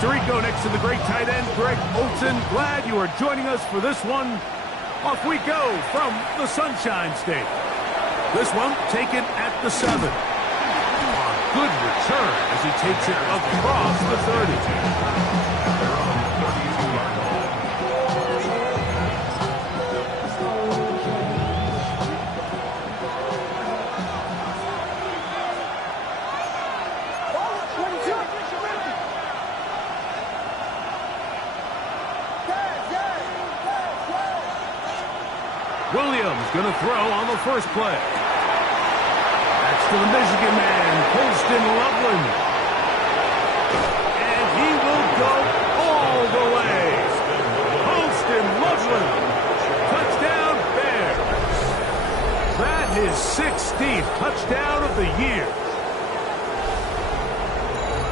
Tirico next to the great tight end, Greg Olsen. Glad you are joining us for this one. Off we go from the Sunshine State. This one taken at the 7. A good return as he takes it across the 30. Williams going to throw on the first play. That's to the Michigan man, Colston Loveland. And he will go all the way. Colston Loveland. Touchdown Bears. That is 16th touchdown of the year.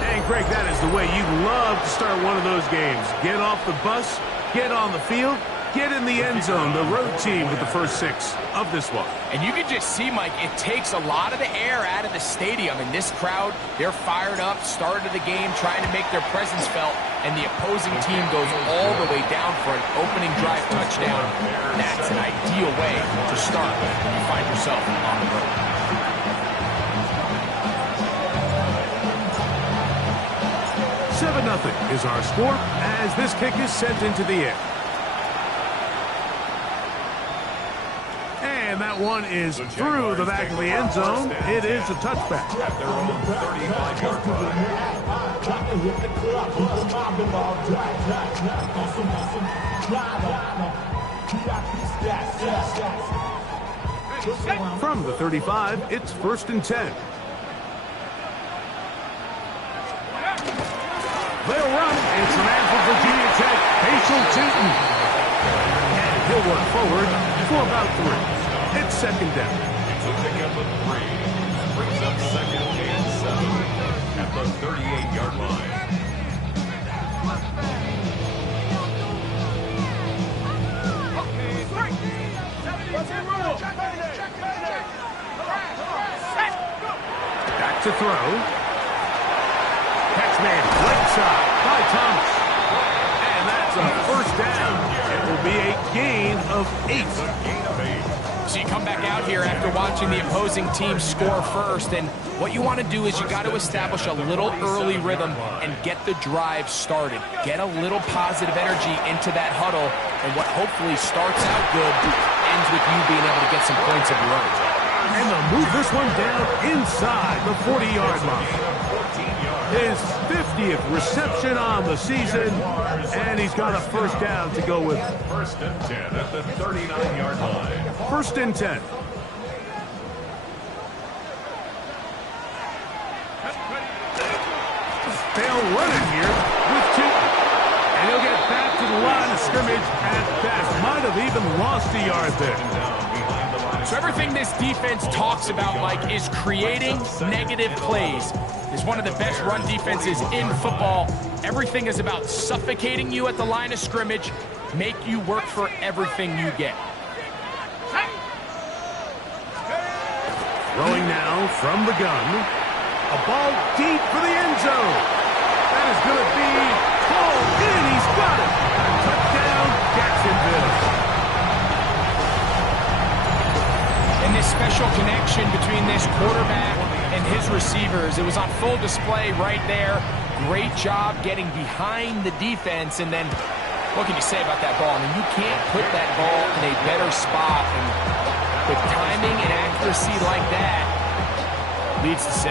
And Greg, that is the way you love to start one of those games. Get off the bus, get on the field, get in the end zone. The road team with the first 6 of this one. And you can just see, Mike, it takes a lot of the air out of the stadium. And this crowd, they're fired up, started the game, trying to make their presence felt. And the opposing team goes all the way down for an opening drive touchdown. That's an ideal way to start when you find yourself on the road. Nothing is our score as this kick is sent into the air. And that one is through the back of the end zone. It is a touchback. At their own 35-yard line. From the 35, it's 1st and 10. They'll run. It's a man from Virginia Tech, Hazel Tootin. And he'll work forward for about 3. It's 2nd down. It's a pickup of 3. Brings up 2nd and 7 at the 38-yard line. Back to throw. Catchman, right side by Thomas. And that's a 1st down. It will be a gain of 8. So you come back out here after watching the opposing team score first, and what you want to do is you got to establish a little early rhythm and get the drive started. Get a little positive energy into that huddle, and what hopefully starts out good ends with you being able to get some points of your own. And they'll move this one down inside the 40-yard line. His 50th reception on the season, and he's got a 1st down to go with. 1st and 10 at the 39-yard line. 1st and 10. They'll run it here with Tootin. And he'll get back to the line of scrimmage at best. Might have even lost a yard there. So everything this defense talks about, Mike, is creating negative plays. It's one of the best run defenses in football. Everything is about suffocating you at the line of scrimmage, make you work for everything you get. Throwing now from the gun. A ball deep for the end zone. That is going to be pulled in. He's got it. Touchdown, Jacksonville. And this special connection between this quarterback and his receivers, it was on full display right there. Great job getting behind the defense, and then what can you say about that ball? I mean, you can't put that ball in a better spot, and with timing and accuracy like that, leads to 6.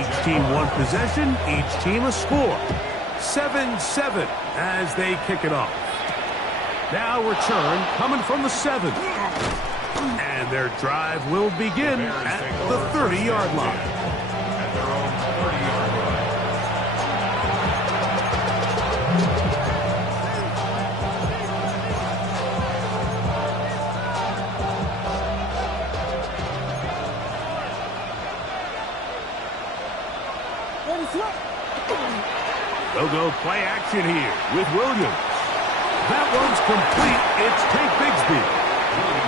Each team one possession, each team a score. 7-7 as they kick it off. Now return coming from the 7. And their drive will begin at the 30-yard line. At their own 30-yard line. They'll go play action here with Williams. That one's complete. It's Tank Bigsby.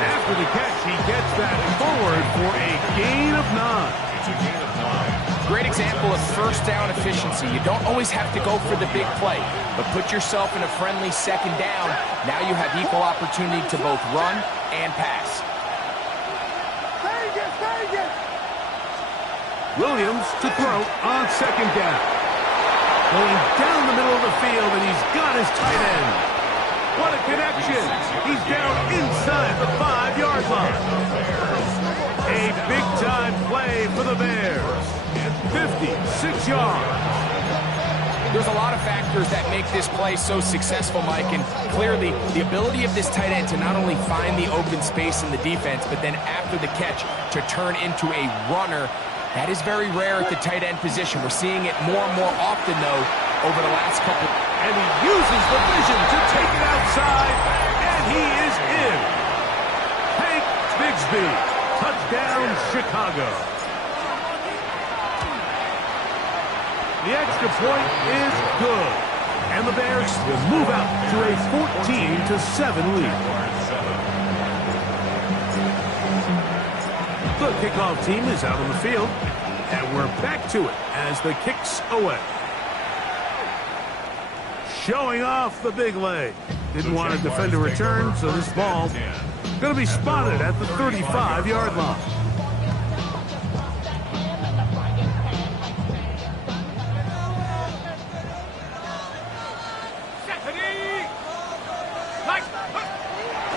After the catch, he gets that forward for a gain of 9. It's a gain of 9. Great example of first down efficiency. You don't always have to go for the big play, but put yourself in a friendly second down. Now you have equal opportunity to both run and pass. Williams to throw on second down. Going down the middle of the field, and he's got his tight end. What a connection. He's down inside the 5-yard line. A big-time play for the Bears. 56 yards. There's a lot of factors that make this play so successful, Mike, and clearly the ability of this tight end to not only find the open space in the defense, but then after the catch to turn into a runner. That is very rare at the tight end position. We're seeing it more and more often, though, over the last couple. And he uses the vision to take it outside, and he is in. Hank Bigsby, touchdown Chicago. The extra point is good, and the Bears will move out to a 14-7 lead. The kickoff team is out on the field, and we're back to it as the kick's away. Showing off the big leg. Didn't want to defend a return, so this ball going to be spotted at the 35-yard line.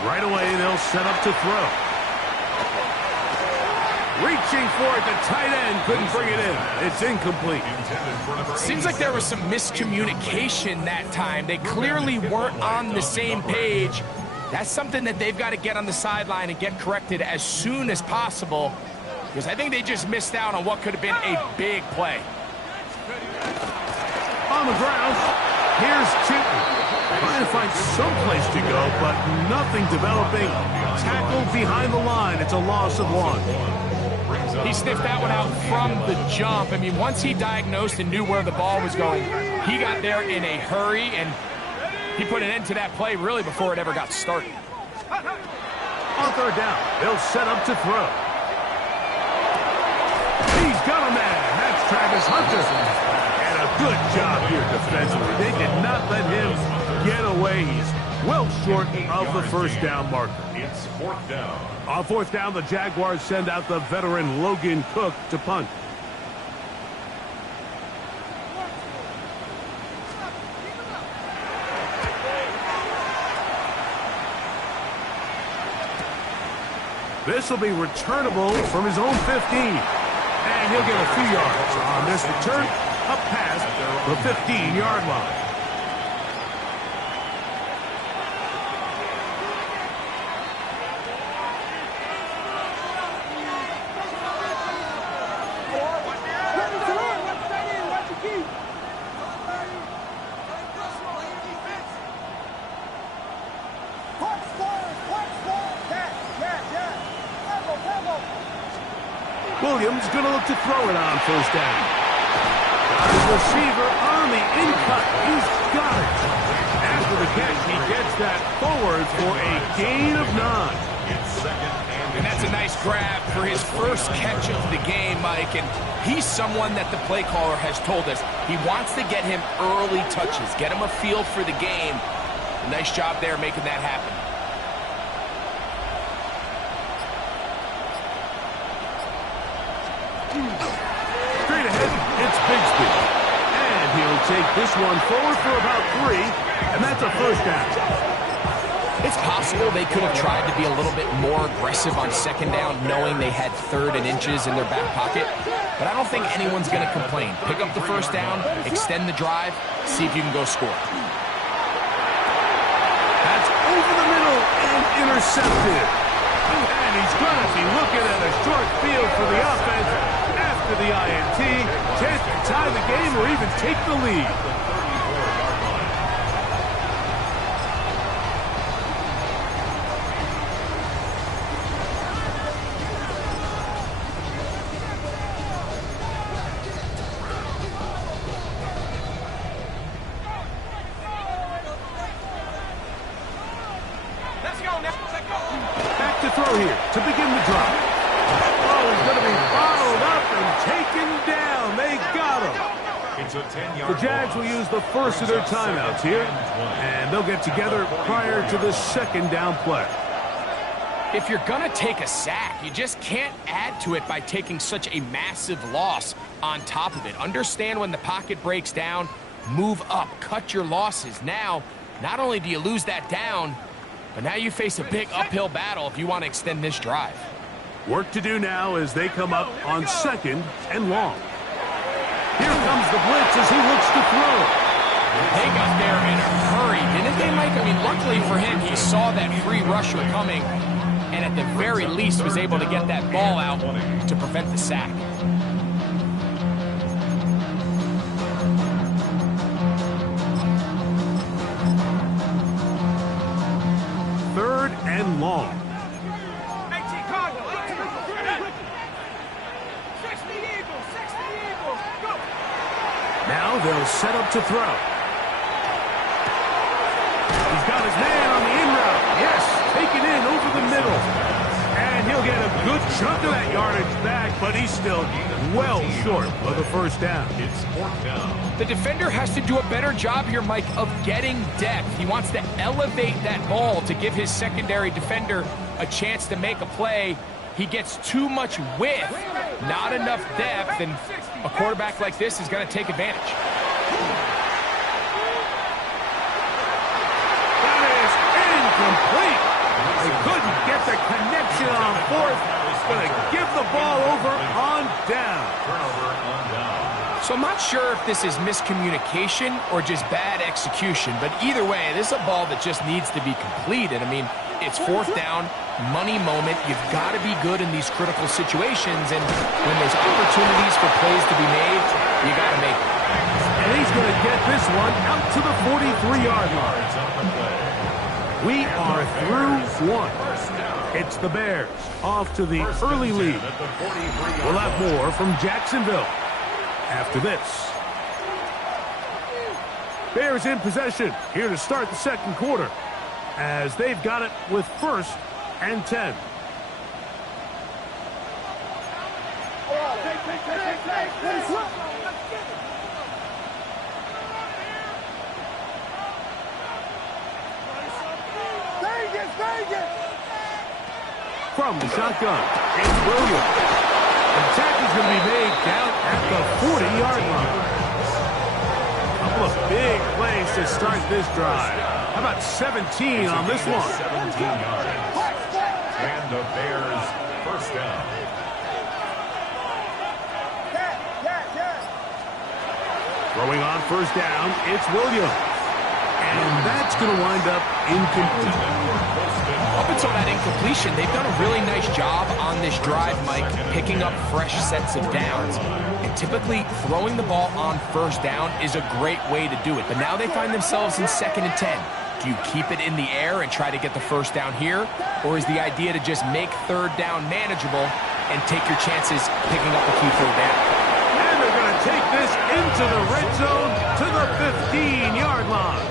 Right away, they'll set up to throw. Reaching for it, the tight end couldn't bring it in. It's incomplete. Seems like there was some miscommunication that time. They clearly weren't on the same page. That's something that they've got to get on the sideline and get corrected as soon as possible, because I think they just missed out on what could have been a big play. On the ground, here's Chitton. Trying to find some place to go, but nothing developing. Tackled behind the line. It's a loss of 1. He sniffed that one out from the jump. I mean, once he diagnosed and knew where the ball was going, he got there in a hurry, and he put an end to that play really before it ever got started. On third down, they'll set up to throw. He's got a man. That's Travis Hunter. And a good job here defensively. They did not let him get away. He's well short of the first down marker. It's fourth down. On fourth down, the Jaguars send out the veteran Logan Cook to punt. This will be returnable from his own 15. And he'll get a few yards on this return, up past the 15-yard line. Williams going to look to throw it on first down. Got his receiver on the in-cut. He's got it. After the catch, he gets that forward for a gain of 9. It's second And that's a nice grab for his first catch of the game, Mike. And he's someone that the play caller has told us he wants to get him early touches, get him a feel for the game. Nice job there making that happen. Straight ahead, it's Bigsby. And he'll take this one forward for about 3, and that's a first down. It's possible they could have tried to be a little bit more aggressive on second down, knowing they had 3rd and inches in their back pocket. But I don't think anyone's going to complain. Pick up the first down, extend the drive, see if you can go score. That's over the middle and intercepted. And he's going to be looking at a short field for the offense after the INT. Chance to tie the game or even take the lead. Back to throw here to begin the drive. Oh, he's going to be bottled up and taken down. They got him. It's a 10-yard The Jags will use the first of their timeouts here, and they'll get together prior to the second down play. If you're going to take a sack, you just can't add to it by taking such a massive loss on top of it. Understand when the pocket breaks down, move up, cut your losses. Now, not only do you lose that down, but now you face a big uphill battle if you want to extend this drive. Work to do now as they come up on second and long. Here comes the blitz as he looks to throw. They got there in a hurry, didn't they, Mike? I mean, luckily for him, he saw that free rusher coming, and at the very least was able to get that ball out to prevent the sack. Third and long. Now they'll set up to throw. He's got his man on the in route. Yes, taken in over the middle. And he'll get a good chunk of that yardage back, but he's still well short of the first down. It's fourth down. The defender has to do a better job here, Mike, of getting depth. He wants to elevate that ball to give his secondary defender a chance to make a play. He gets too much width, not enough depth, and a quarterback like this is going to take advantage. That is incomplete. They couldn't get the connection on fourth. Going to give the ball over on down. Turnover on down. So I'm not sure if this is miscommunication or just bad execution, but either way, this is a ball that just needs to be completed. I mean, it's fourth down, money moment. You've got to be good in these critical situations, and when there's opportunities for plays to be made, you got to make them. And he's going to get this one out to the 43-yard line. We are through one. It's the Bears off to the early lead. We'll have more from Jacksonville after this. Bears in possession here to start the second quarter as they've got it with first and 10. From the shotgun, it's Williams. The tackle's going to be made down at the 40-yard line. A couple of big plays to start this drive. How about 17 on this one? 17 yards. And the Bears first down. Throwing on first down, it's Williams. And that's going to wind up incomplete. Up until that incompletion, they've done a really nice job on this drive, Mike, picking up fresh sets of downs. And typically, throwing the ball on first down is a great way to do it. But now they find themselves in second and 10. Do you keep it in the air and try to get the first down here? Or is the idea to just make third down manageable and take your chances picking up a key third down? And they're going to take this into the red zone to the 15-yard line.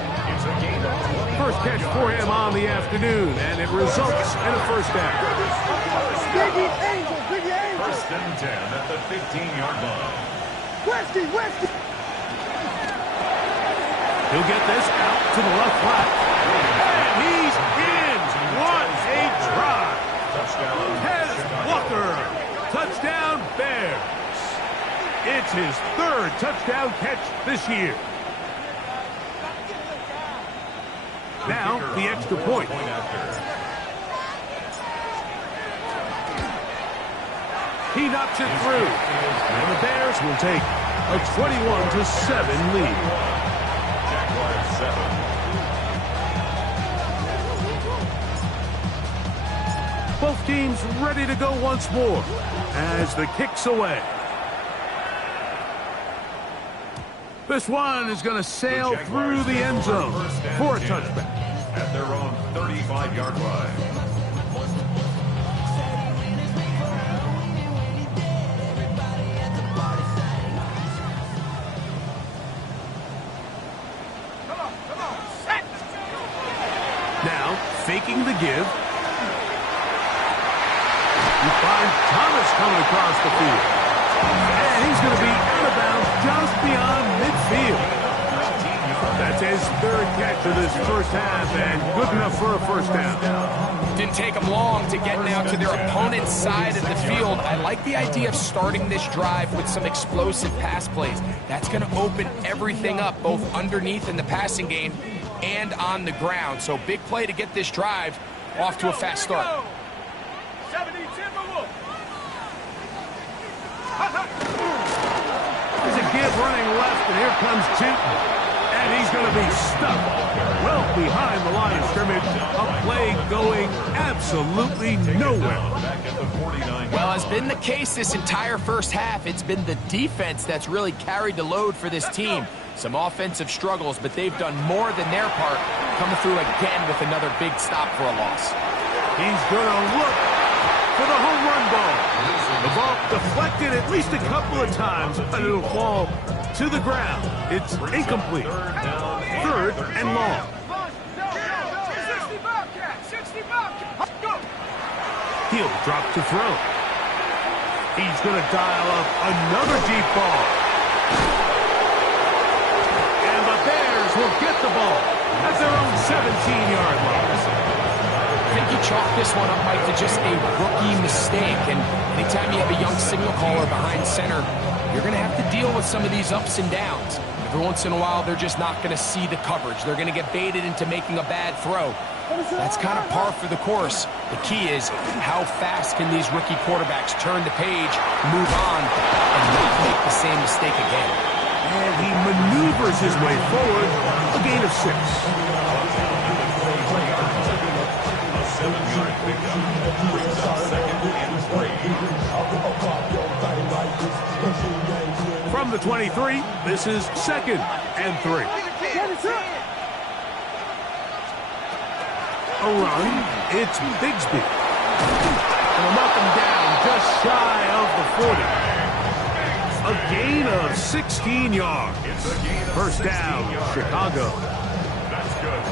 First catch for him on the afternoon, and it results in a first down. First and 10 at the 15-yard line. Westy. He'll get this out to the left flat. And he's in. What a drive. Touchdown. Hez Walker. Touchdown, Bears. It's his third touchdown catch this year. Now, the extra point. He knocks it through. And the Bears will take a 21-7 lead. Jaguars 7. Both teams ready to go once more as the kick's away. This one is going to sail through the end zone for a touchback. At their own 35-yard line. Now, faking the give. You find Thomas coming across the field. And he's going to be out of bounds just beyond midfield. That's his third catch of this first half, and good enough for a first down. Didn't take them long to get now to their opponent's side of the field. I like the idea of starting this drive with some explosive pass plays. That's going to open everything up, both underneath in the passing game and on the ground. So big play to get this drive off to a fast start. 70 Timberwolves. There's a give running left, and here comes Chilton. And he's going to be stuck well behind the line of scrimmage. A play going absolutely nowhere. Well, as been the case this entire first half, it's been the defense that's really carried the load for this team. Some offensive struggles, but they've done more than their part, coming through again with another big stop for a loss. He's going to look for the home run ball. The ball deflected at least a couple of times, but it'll fall to the ground. It's incomplete. Third and long. 60 Bobcat, 60 Bobcat. Go. He'll drop to throw. He's going to dial up another deep ball. And the Bears will get the ball at their own 17-yard line. I think you chalk this one up, Mike, to just a rookie mistake. And anytime you have a young signal caller behind center, you're going to have to deal with some of these ups and downs. Every once in a while, they're just not going to see the coverage. They're going to get baited into making a bad throw. That's kind of par for the course. The key is how fast can these rookie quarterbacks turn the page, move on, and not make the same mistake again. And he maneuvers his way forward, a gain of 6. From the 23, this is 2nd and 3. A run, it's Bigsby. And up and down, just shy of the 40. A gain of 16 yards. First down, Chicago.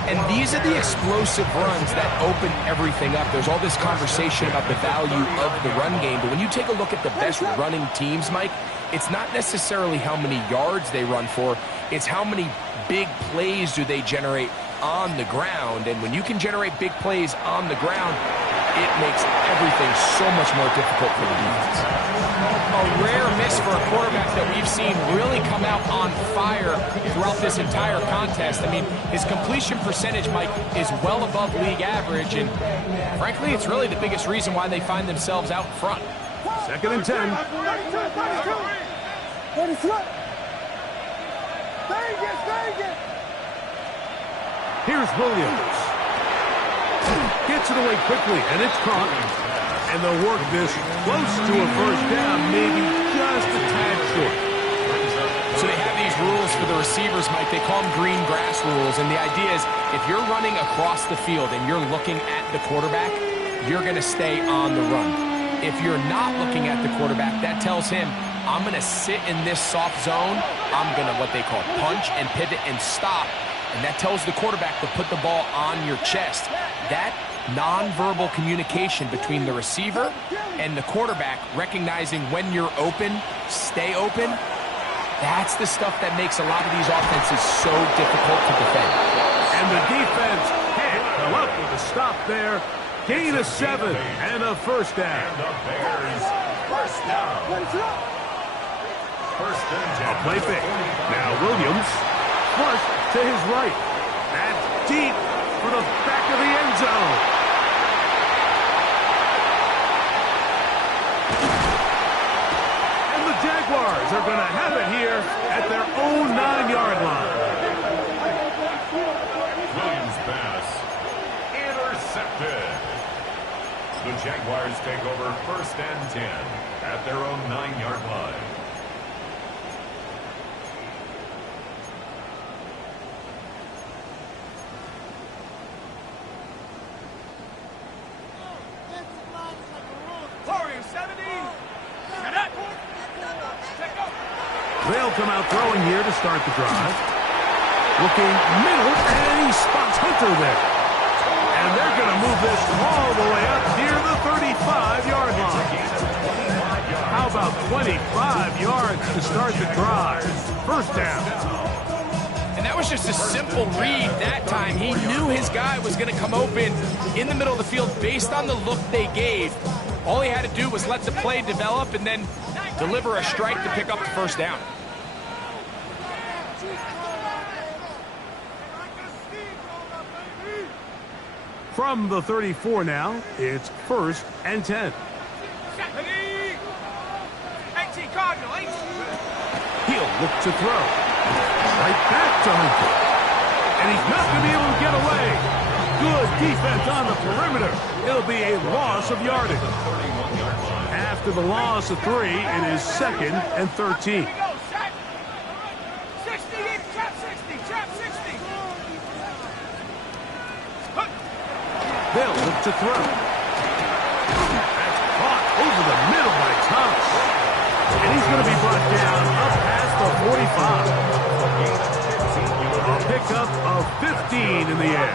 And these are the explosive runs that open everything up. There's all this conversation about the value of the run game, but when you take a look at the best running teams, Mike, it's not necessarily how many yards they run for, it's how many big plays do they generate on the ground. And when you can generate big plays on the ground, it makes everything so much more difficult for the defense. A rare miss for a quarterback that we've seen really come out on fire throughout this entire contest. I mean, his completion percentage, Mike, is well above league average, and frankly, it's really the biggest reason why they find themselves out in front. 2nd and 10. Here's Williams. Gets it away quickly, and it's caught. And they'll work this close to a first down, maybe just a tad short. So they have these rules for the receivers, Mike. They call them green grass rules. And the idea is if you're running across the field and you're looking at the quarterback, you're going to stay on the run. If you're not looking at the quarterback, that tells him, I'm going to sit in this soft zone. I'm going to what they call punch and pivot and stop. And that tells the quarterback to put the ball on your chest. That nonverbal communication between the receiver and the quarterback, recognizing when you're open, stay open, that's the stuff that makes a lot of these offenses so difficult to defend. And the defense can't come up with a stop there. Gain of 7 and a first down. And the Bears, first down. First and 10. A play fake. Now Williams, flush to his right. That's deep for the back of the end zone. And the Jaguars are going to have it here at their own 9-yard line. Williams pass intercepted. The Jaguars take over first and 10 at their own 9-yard line. They'll come out throwing here to start the drive. Looking middle, and he spots Hunter there. And they're going to move this all the way up near the 35-yard line. 25 yards to start the drive. First down. And that was just a simple read that time. He knew his guy was going to come open in the middle of the field based on the look they gave. All he had to do was let the play develop and then deliver a strike to pick up the first down. From the 34 now, it's 1st and 10. He'll look to throw. Right back to Hunter. And he's not going to be able to get away. Good defense on the perimeter. It'll be a loss of yardage. After the loss of 3, it is 2nd and 13. They'll look to throw. That's caught over the middle by Thomas. And he's going to be brought down up past the 45. A pickup of 15 in the air.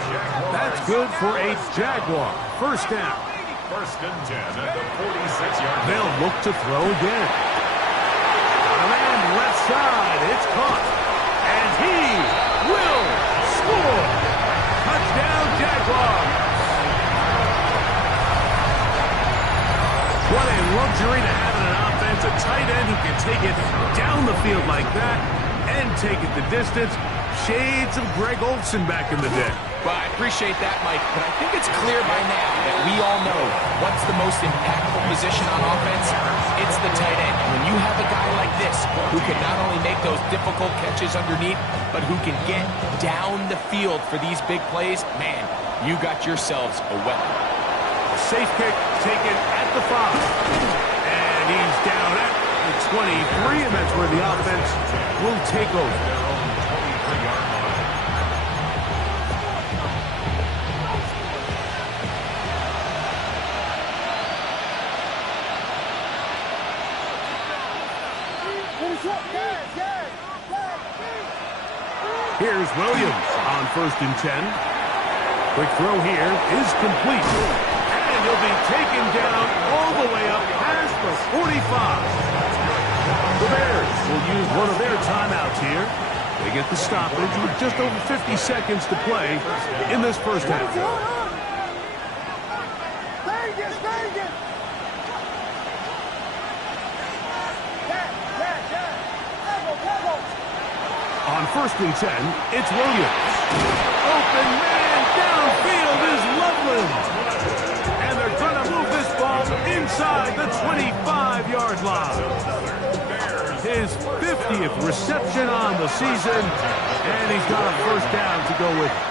That's good for a Jaguar. First down. 1st and 10 at the 46-yard line. They'll look to throw again. And left side, it's caught. And he will score. Touchdown, Jaguars. What a luxury to have in an offense, a tight end who can take it down the field like that and take it the distance. Shades of Greg Olsen back in the day. Well, I appreciate that, Mike, but I think it's clear by now that we all know what's the most impactful position on offense. It's the tight end. When you have a guy like this who can not only make those difficult catches underneath, but who can get down the field for these big plays, man, you got yourselves a weapon. Safe kick taken at the 5. And he's down at the 23, and that's where the offense will take over. Here's Williams on 1st and 10. Quick throw here is complete. And he'll be taken down all the way up past the 45. The Bears will use one of their timeouts here. They get the stoppage with just over 50 seconds to play in this first half. On 1st and 10, it's Williams. Open man downfield is Loveland. And they're trying to move this ball inside the 25-yard line. His 50th reception on the season, and he's got a first down to go with it.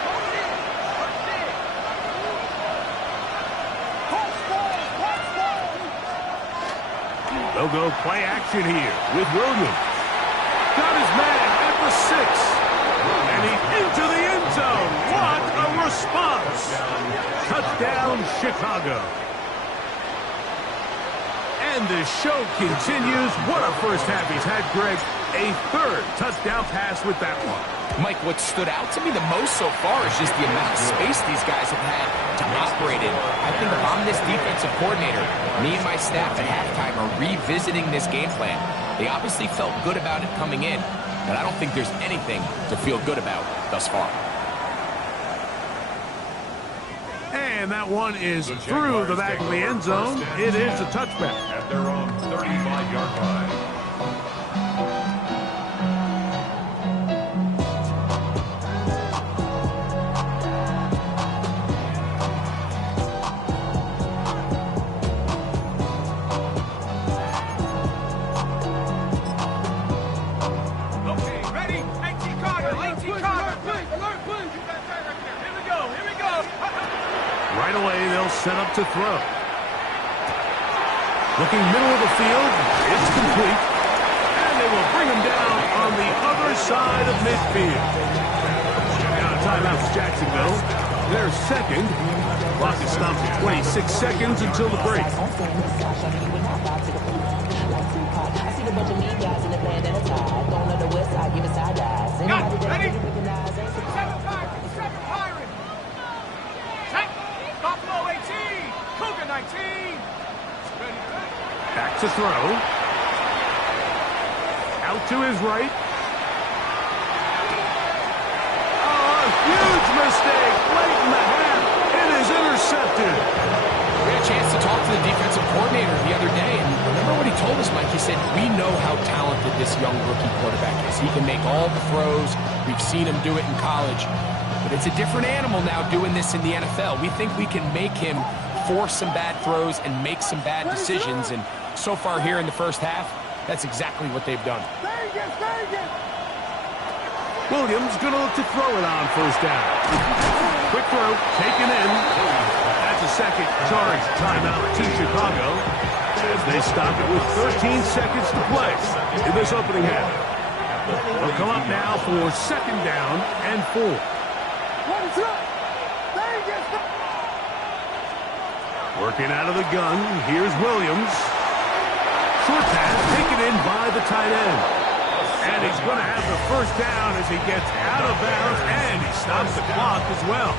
They'll go play action here with Williams. Got his man at the 6. And he's into the end zone. What a response. Touchdown, Chicago. And the show continues. What a first half he's had, Greg. A 3rd touchdown pass with that one. Mike, what stood out to me the most so far is just the amount of space these guys have had to operate in. I think if I'm this defensive coordinator, me and my staff at halftime are revisiting this game plan. They obviously felt good about it coming in, but I don't think there's anything to feel good about thus far. And that one is through the back of the end zone. It is a touchback. At their own 35-yard line. Right away, they'll set up to throw. Looking middle of the field, it's complete. And they will bring him down on the other side of midfield. Now timeout for Jacksonville. They're second. Clock is stopped at 26 seconds until the break. Ready? Buffalo 18, Cougar 19. Back to throw. Out to his right. Oh, a huge mistake late in the half. It is intercepted. We had a chance to talk to the defensive coordinator the other day, and remember what he told us, Mike? He said, we know how talented this young rookie quarterback is. He can make all the throws. We've seen him do it in college. But it's a different animal now doing this in the NFL. We think we can make him force some bad throws and make some bad decisions, and so far here in the first half, that's exactly what they've done. Williams going to look to throw it on first down. Quick throw, taken in. That's a second charge timeout to Chicago as they stop it with 13 seconds to play in this opening half. They'll come up now for second down and 4. Working out of the gun, here's Williams. Short pass taken in by the tight end. And he's going to have the first down as he gets out of bounds, and he stops the clock as well.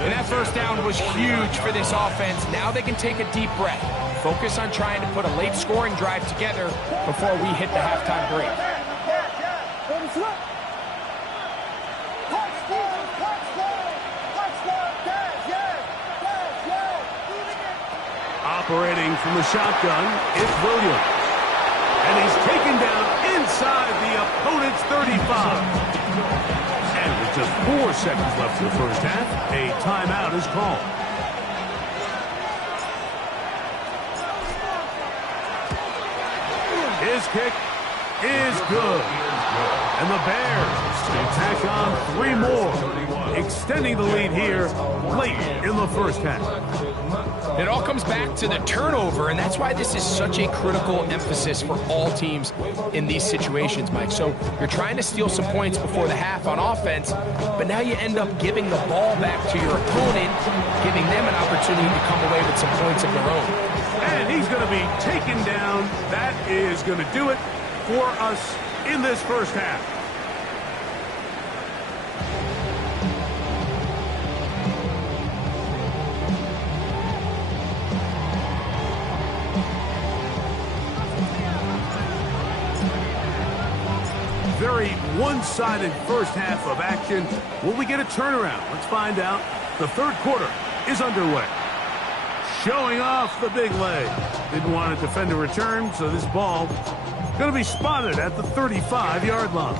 And that first down was huge for this offense. Now they can take a deep breath. Focus on trying to put a late scoring drive together before we hit the halftime break. Operating from the shotgun, it's Williams. And he's taken down inside the opponent's 35. And with just 4 seconds left in the first half, a timeout is called. His kick is good. And the Bears tack on 3 more, extending the lead here late in the first half. It all comes back to the turnover, and that's why this is such a critical emphasis for all teams in these situations, Mike. So you're trying to steal some points before the half on offense, but now you end up giving the ball back to your opponent, giving them an opportunity to come away with some points of their own. And he's going to be taken down. That is going to do it for us in this first half. Very one-sided first half of action. Will we get a turnaround? Let's find out. The third quarter is underway. Showing off the big leg. Didn't want to defend a return, so this ball going to be spotted at the 35-yard line.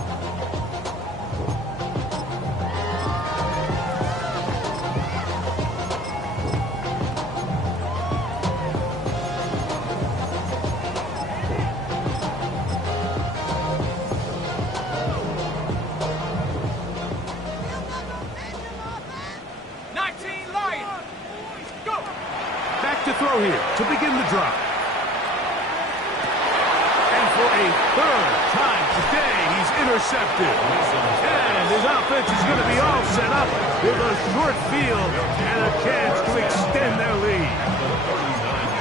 To throw here to begin the drive. And for a third time today, he's intercepted. And his offense is going to be all set up with a short field and a chance to extend their lead.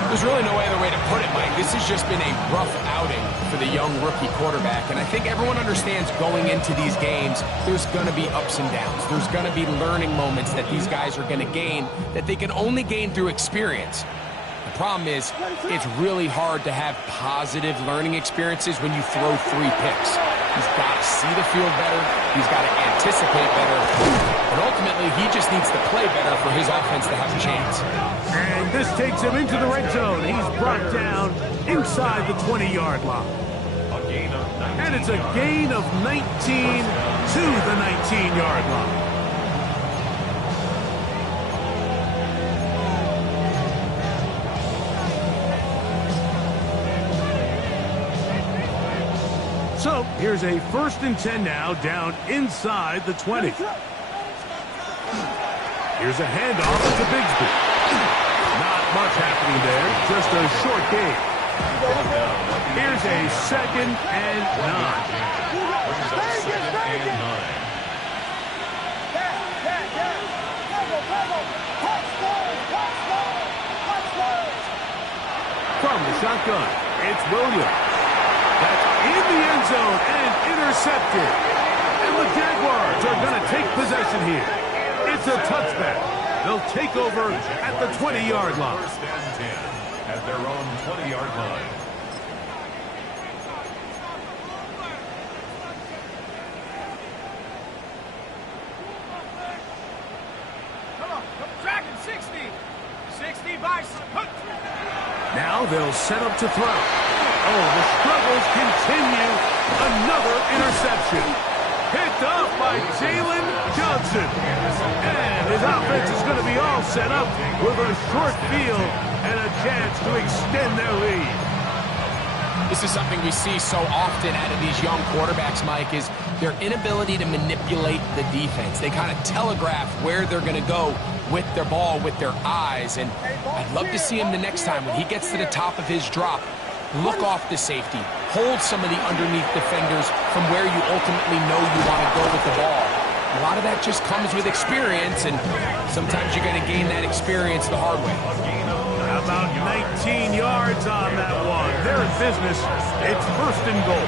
There's really no other way to put it, Mike. This has just been a rough outing for the young rookie quarterback, and I think everyone understands going into these games, there's going to be ups and downs. There's going to be learning moments that these guys are going to gain that they can only gain through experience. The problem is, it's really hard to have positive learning experiences when you throw 3 picks. He's got to see the field better. He's got to anticipate better. And ultimately, he just needs to play better for his offense to have a chance. And this takes him into the red zone. He's brought down inside the 20-yard line. And it's a gain of 19 to the 19-yard line. So here's a 1st and 10 now, down inside the 20. Here's a handoff to Bigsby. Not much happening there, just a short gain. Here's a 2nd and 9. From the shotgun, it's Williams. That's in the end zone and intercepted. And the Jaguars are going to take possession here. It's a touchback. They'll take over at the 20-yard line. 1st and 10 at their own 20-yard line. Now they'll set up to throw. Oh, the struggles continue. Another interception. Picked up by Jalen Johnson. And his offense is going to be all set up with a short field and a chance to extend their lead. This is something we see so often out of these young quarterbacks, Mike, is their inability to manipulate the defense. They kind of telegraph where they're going to go with their ball, with their eyes. And I'd love to see him the next time when he gets to the top of his drop, look off the safety, hold some of the underneath defenders from where you ultimately know you want to go with the ball. A lot of that just comes with experience, and sometimes you're going to gain that experience the hard way. About 19 yards on that one. They're in business. It's first and goal.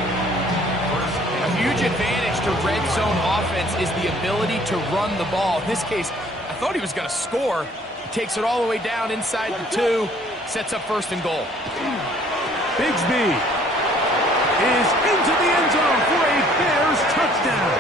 A huge advantage to red zone offense is the ability to run the ball. In this case, I thought he was going to score. He takes it all the way down inside the 2, sets up first and goal. Bigsby is into the end zone for a Bears touchdown.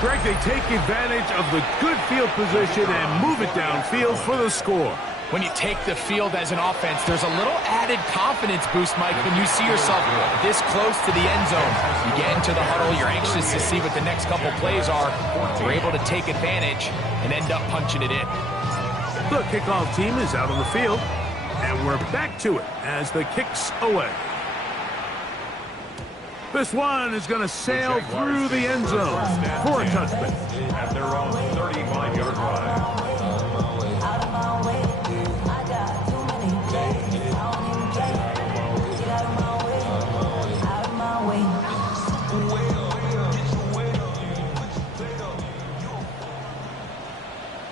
Greg, they take advantage of the good field position and move it downfield for the score. When you take the field as an offense, there's a little added confidence boost, Mike, when you see yourself this close to the end zone. You get into the huddle, you're anxious to see what the next couple plays are. You're able to take advantage and end up punching it in. The kickoff team is out on the field, and we're back to it as the kick's away. This one is going to sail through the end zone for a touchback. At their own 35-yard line.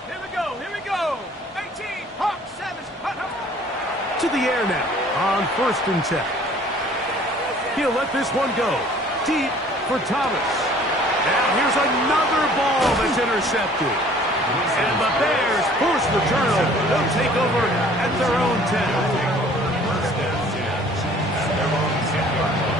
Here we go. 18, Hawk 7, To the air now on first and 10. He'll let this one go deep for Thomas. And here's another ball that's intercepted. And the Bears force the turnover. They'll take over at their own 10. First and 10 at their own 10-yard line.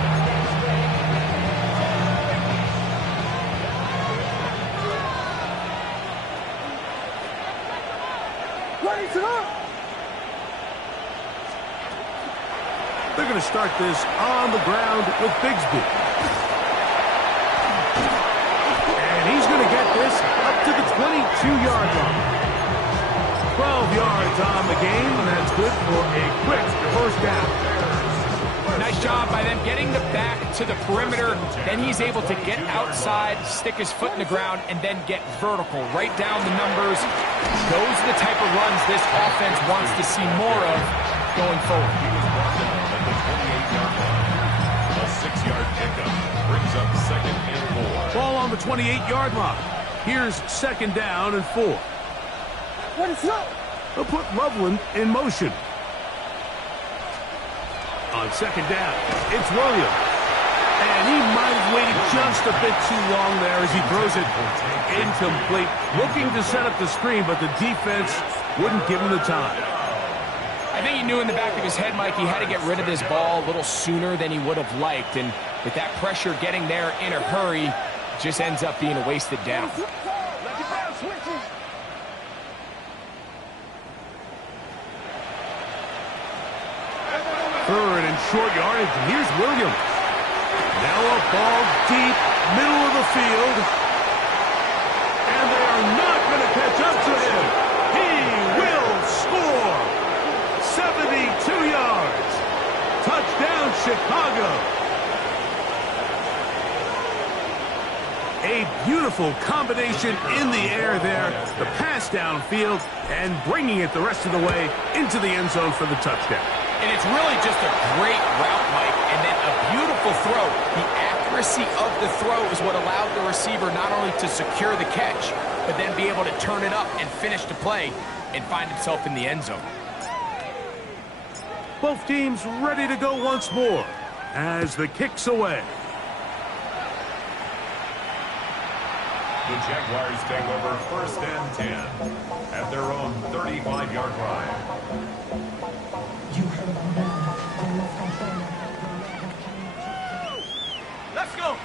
They're going to start this on the ground with Bigsby. And he's going to get this up to the 22-yard line. 12 yards on the game, and that's good for a quick first down. Nice job by them getting the back to the perimeter. Then he's able to get outside, stick his foot in the ground, and then get vertical. Right down the numbers. Those are the type of runs this offense wants to see more of going forward. At the 28-yard line. A 6-yard pickup brings up second and 4. Ball on the 28-yard line. Here's second down and 4. What is up? They'll put Loveland in motion. On second down, it's Williams. And he might have waited just a bit too long there as he throws it incomplete. Looking to set up the screen, but the defense wouldn't give him the time. I think he knew in the back of his head, Mike, he had to get rid of this ball a little sooner than he would have liked. And with that pressure getting there in a hurry, it just ends up being a wasted down. Third and short yardage, and here's Williams. Now a ball deep, middle of the field. And they are not going to catch up to him. He will score. 72 yards. Touchdown, Chicago. A beautiful combination in the air there. The pass downfield and bringing it the rest of the way into the end zone for the touchdown. And it's really just a great route, Mike, and then a beautiful throw. The accuracy of the throw is what allowed the receiver not only to secure the catch, but then be able to turn it up and finish the play and find himself in the end zone. Both teams ready to go once more as the kick's away. The Jaguars take over first and 10 at their own 35-yard line. Let's go.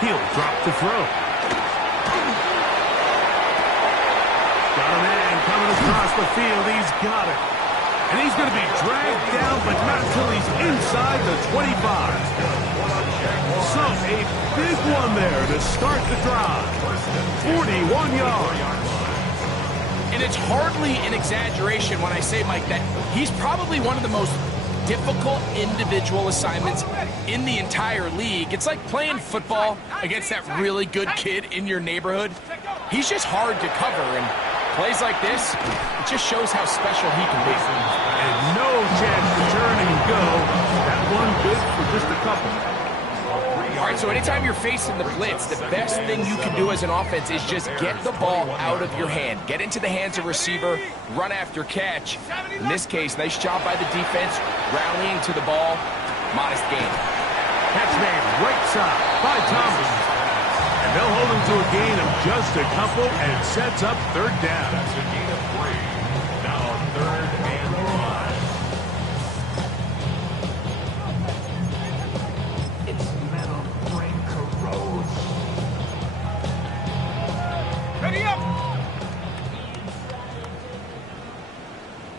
He'll drop to throw. Got a the field. He's got it. And he's going to be dragged down, but not until he's inside the 25. So, a big one there to start the drive. 41 yards. And it's hardly an exaggeration when I say, Mike, that he's probably one of the most difficult individual assignments in the entire league. It's like playing football against that really good kid in your neighborhood. He's just hard to cover, and plays like this, it just shows how special he can be. And no chance to turn and go. That one good for just a couple. All right, so anytime you're facing the blitz, the best thing you can do as an offense is just get the ball out of your hand. Get into the hands of receiver, run after catch. In this case, nice job by the defense, rallying to the ball. Modest gain. Catch made right side by Thomas. And they'll hold him to a gain of just a couple and sets up third down. That's a gain of 3. Now 3rd and 5. Its metal frame corrodes. Ready up!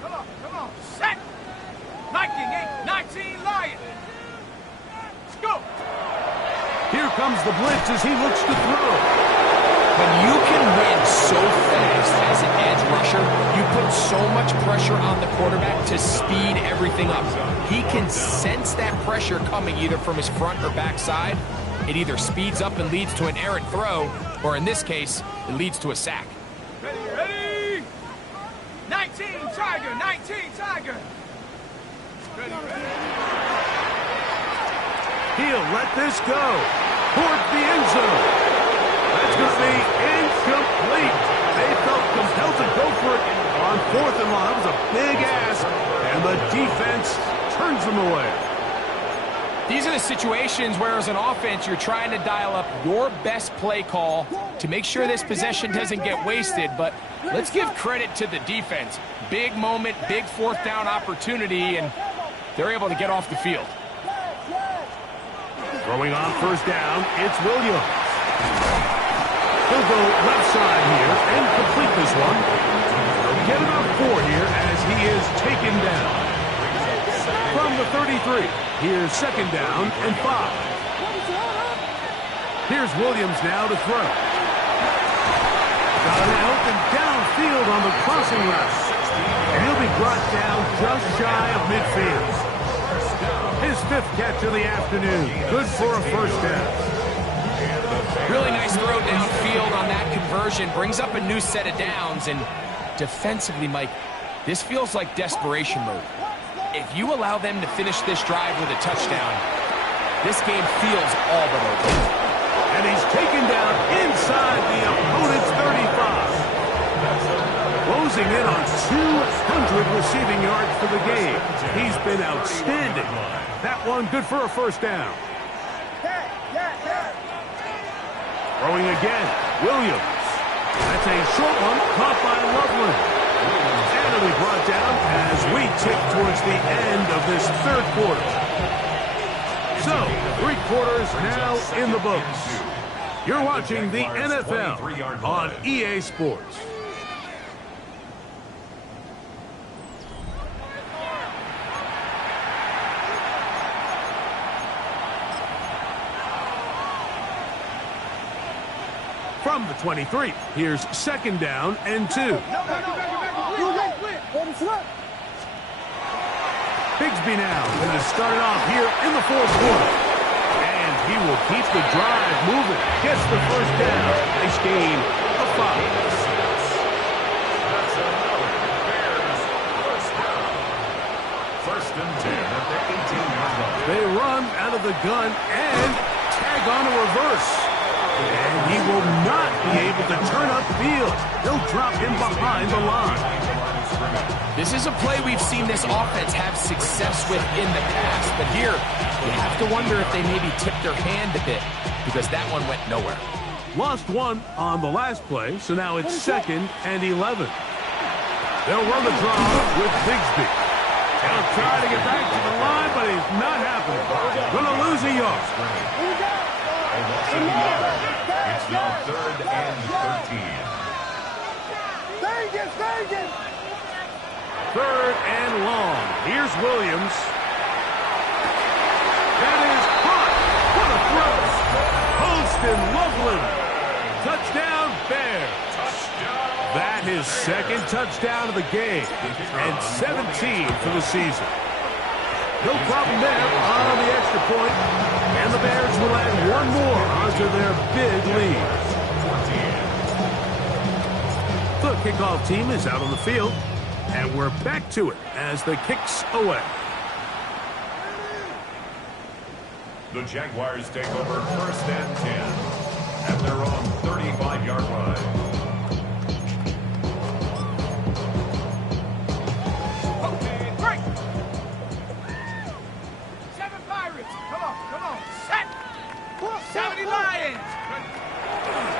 Come on, set! 19 Lion! Let's go! Here comes the blitz as he looks to throw. When you can win so fast as an edge rusher, you put so much pressure on the quarterback to speed everything up. He can sense that pressure coming either from his front or back side. It either speeds up and leads to an errant throw, or in this case, it leads to a sack. Ready! 19 Tiger! Ready. He'll let this go towards the end zone. That's going to be incomplete. They felt compelled to go for it on 4th and long. That was a big ask, and the defense turns them away. These are the situations where, as an offense, you're trying to dial up your best play call to make sure this possession doesn't get wasted. But let's give credit to the defense. Big moment, big 4th down opportunity, and they're able to get off the field. Throwing on 1st down, it's Williams. He'll go left side here and complete this one. They'll get about 4 here as he is taken down. From the 33, here's 2nd down and 5. Here's Williams now to throw. Got it open downfield on the crossing route. And he'll be brought down just shy of midfield. His 5th catch of the afternoon. Good for a 1st down. Really nice throw downfield on that conversion. Brings up a new set of downs. And defensively, Mike, this feels like desperation mode. If you allow them to finish this drive with a touchdown, this game feels all but over. And he's taken down inside the opponent's 35. Closing in on 200 receiving yards for the game. He's been outstanding. That one good for a 1st down. Throwing again, Williams. That's a short one caught by Loveland. And it'll be brought down as we tick towards the end of this 3rd quarter. So, 3 quarters now in the books. You're watching the NFL on EA Sports. From the 23, here's 2nd down and 2. Bigsby now going to start it off here in the 4th quarter. And he will keep the drive moving. Gets the 1st down. Nice gain of 5. That's another Bears 1st down. 1st and 10 at the 18-yard line. They run out of the gun and tag on a reverse. And he will not be able to turn upfield. They'll drop him behind the line. This is a play we've seen this offense have success with in the past. But here, you have to wonder if they maybe tipped their hand a bit, because that one went nowhere. Lost one on the last play, so now it's 2nd and 11. They'll run the draw with Bigsby. He'll try to get back to the line, but it's not happening. Gonna lose a yard. It's now 3rd and 13. Third and long. Here's Williams. That is caught. What a throw. Holston Loveland. Touchdown, Bears. That is second touchdown of the game. And 17 for the season. No problem there on the extra point. And the Bears will add one more onto their big lead. The kickoff team is out on the field. And we're back to it as the kick's away. The Jaguars take over first and 10 at their own 35-yard line. Okay, break. 7 Pirates. Come on. Set. 70 Lions.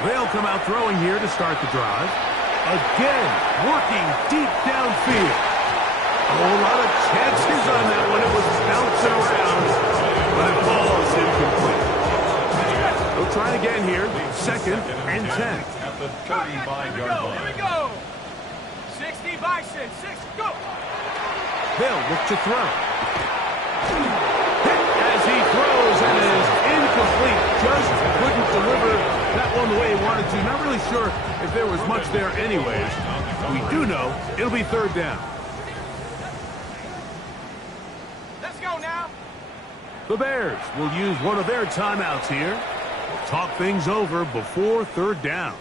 They'll come out throwing here to start the drive. Again, working deep downfield. A whole lot of chances on that one. It was bouncing around, but it falls incomplete. They'll try it again here. Second and 10. At the 35-yard line. Here we go. 60 Bison. 6, go. They'll look to throw. Hit as he throws, and it is incomplete. Just couldn't deliver that one the way he wanted to. Not really sure if there was much there anyways. We do know it'll be third down. Let's go now. The Bears will use one of their timeouts here. Talk things over before third down.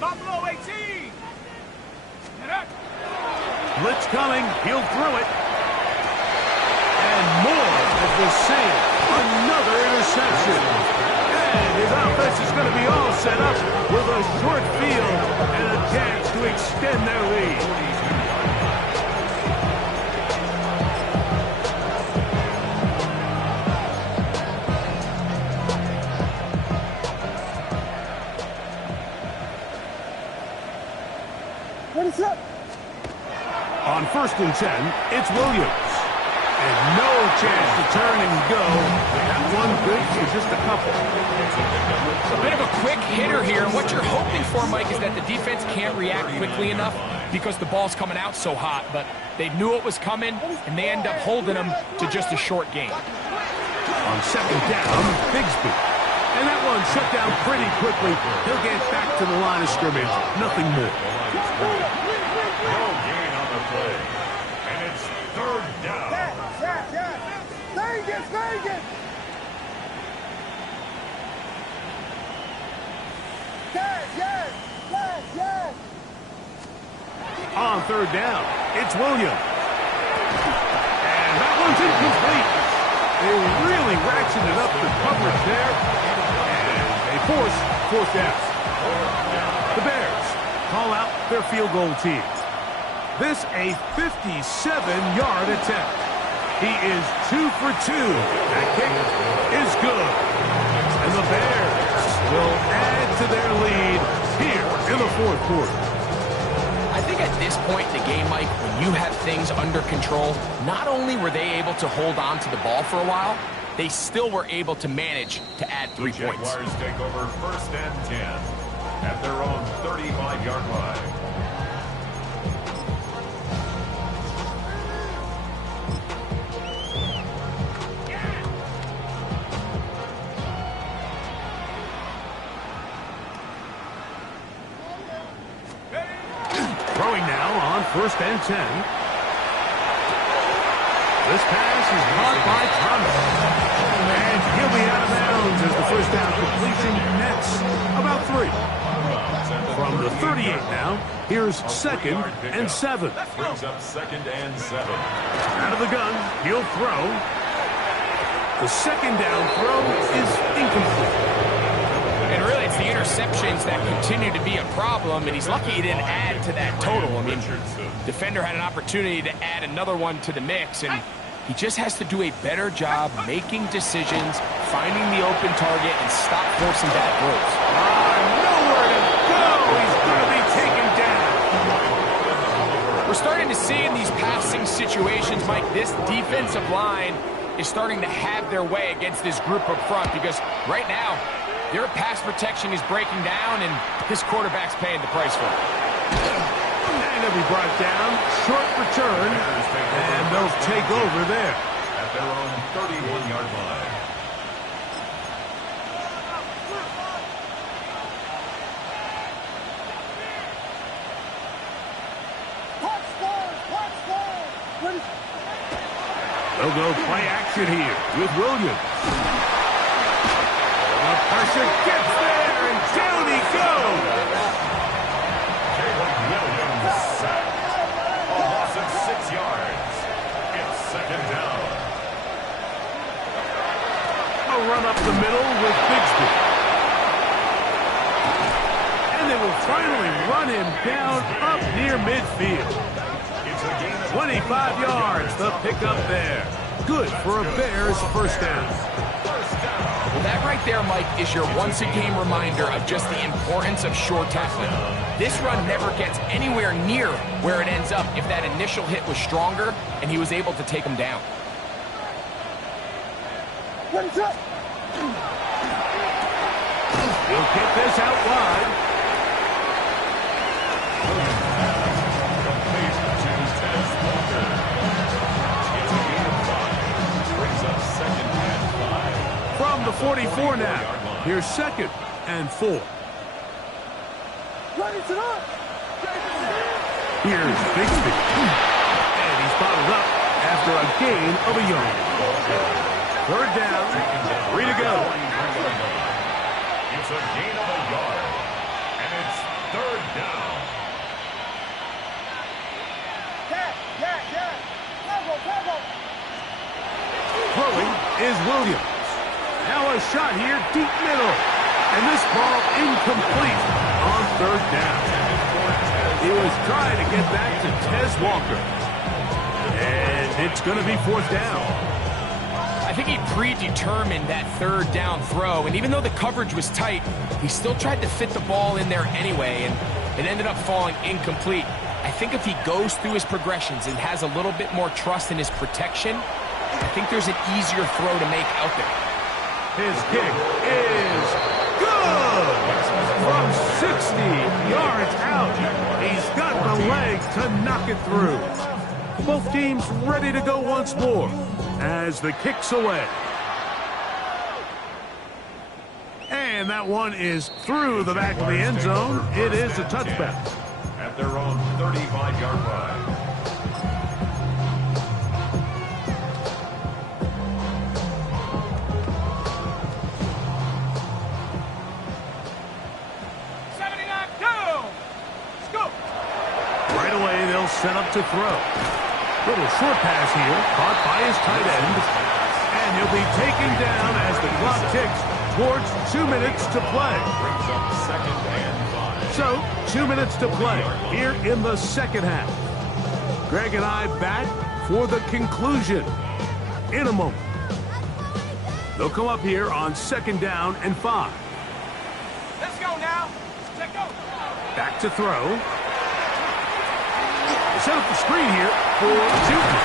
Buffalo 18. Blitz coming. He'll throw it. And more of the same. Another interception. And his offense is going to be all set up with a short field and a chance to extend their lead. What is up? On first and 10, it's Williams. And no chance to turn and go. That one good for just a couple. A bit of a quick hitter here. What you're hoping for, Mike, is that the defense can't react quickly enough because the ball's coming out so hot. But they knew it was coming, and they end up holding them to just a short gain. On second down, Bigsby. And that one shut down pretty quickly. He'll get back to the line of scrimmage. Nothing more. No gain on the play. And it's third down. Vegas! Yes! On third down, it's Williams. And that one's incomplete. They really ratcheted up the coverage there. And they force fourth down. The Bears call out their field goal team. This a 57-yard attempt. He is 2 for 2. That kick is good. And the Bears will add to their lead here in the fourth quarter. I think at this point in the game, Mike, when you have things under control, not only were they able to hold on to the ball for a while, they still were able to manage to add 3 points. The Jaguars take over first and 10 at their own 35-yard line. Throwing now on first and 10. This pass is caught by Thomas. And he'll be out of bounds as the first down completion nets about 3. From the 38 now, here's second and 7. Brings up second and 7. Out of the gun, he'll throw. The second down throw is incomplete. And really, it's the interceptions that continue to be a problem, and he's lucky he didn't add to that total. I mean, defender had an opportunity to add another one to the mix, and he just has to do a better job making decisions, finding the open target, and stop forcing bad throws. Nowhere to go. He's going to be taken down. We're starting to see in these passing situations, Mike, this defensive line is starting to have their way against this group up front, because right now, their pass protection is breaking down, and this quarterback's paying the price for it. And he'll be brought down. Short return, and they'll take over there. At their own 31-yard line. They'll go play action here with Williams. The pressure gets there, and down he goes. Caleb Williams sacked. A loss of 6 yards. It's second down. A run up the middle with Bigsby. And they will finally run him down up near midfield. It's a gain of 25 yards, the pickup there. Good for a Bears first down. Well, that right there, Mike, is your once-a-game reminder of just the importance of short tackling. This run never gets anywhere near where it ends up if that initial hit was stronger and he was able to take him down. He'll get this out wide. complete to Tez Walker. It's a gain of 5. Brings up second and 5. From the 44 now. Here's second and 4. Here's Bigsby. And he's bottled up after a gain of a yard. Third down, 3 to go. It's a gain of a yard. And it's third down. Throwing is Williams. Now a shot here, deep middle. And this ball incomplete on third down. He was trying to get back to Tez Walker. And it's going to be fourth down. I think he predetermined that third down throw, and even though the coverage was tight, he still tried to fit the ball in there anyway, and it ended up falling incomplete. I think if he goes through his progressions and has a little bit more trust in his protection, I think there's an easier throw to make out there. His kick is good! From 60 yards out, he's got the leg to knock it through. Both teams ready to go once more as the kick's away. And that one is through the back of the end zone. It is a touchback. At their own 35-yard line. Right away, they'll set up to throw. Little short pass here, caught by his tight end. And he'll be taken down as the clock ticks towards 2 minutes to play. Brings up second and 5. So, 2 minutes to play here in the second half. Greg and I back for the conclusion in a moment. They'll come up here on second down and 5. Let's go now. Let's go. Back to throw. Set up the screen here for Juki.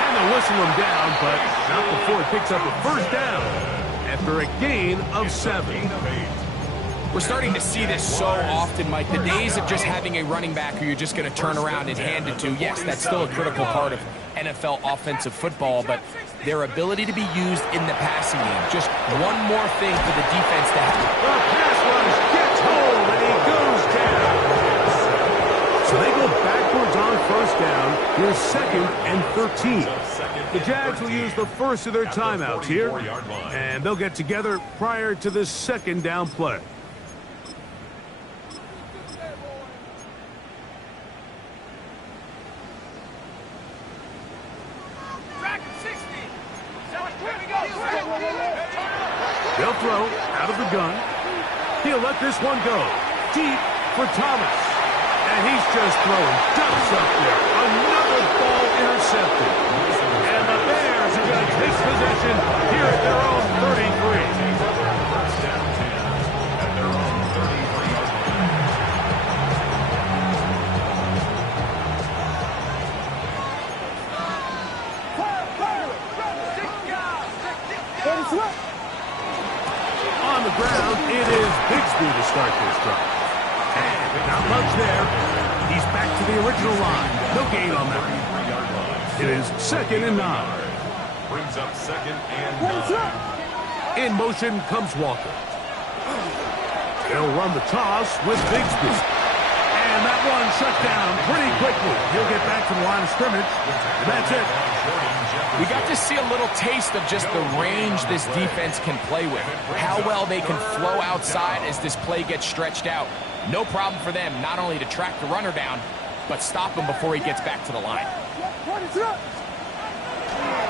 And they'll whistle him down, but not before it picks up a first down after a gain of 7. We're starting to see this so often, Mike. The days of just having a running back who you're just going to turn around and hand it to, yes, that's still a critical part of NFL offensive football, but their ability to be used in the passing game. Just one more thing for the defense to have. The pass rush gets home, and he goes down. So they go backwards on first down. Here's second and 13. The Jags will use the first of their timeouts here, and they'll get together prior to this second down play. They'll throw out of the gun. He'll let this one go deep for Thomas. And he's just throwing ducks up there. Another ball intercepted. And the Bears are going to take possession here at their own 33. First down 10 at their own 33-yard line. On the ground, it is Bigsby to start this drive. And not much there. He's back to the original line. No gain on that. It is 2nd and 9. Brings up 2nd and 9. In motion comes Walker. They'll run the toss with Bigsby. And that one shut down pretty quickly. He'll get back to the line of scrimmage. And that's it. We got to see a little taste of just the range this defense can play with. How well they can flow outside as this play gets stretched out. No problem for them not only to track the runner down, but stop him before he gets back to the line.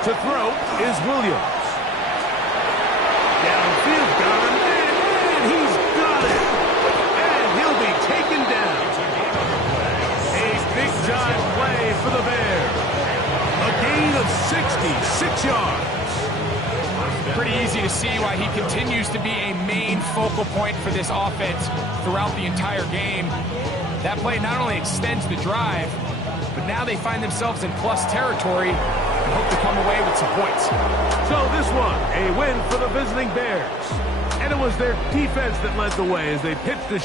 To throw is Williams. Downfield got him, and he's got it. And he'll be taken down. A big time play for the Bears. A gain of 66 yards. Pretty easy to see why he continues to be a main focal point for this offense throughout the entire game. That play not only extends the drive, but now they find themselves in plus territory and hope to come away with some points. So this one, a win for the visiting Bears. And it was their defense that led the way as they pitched the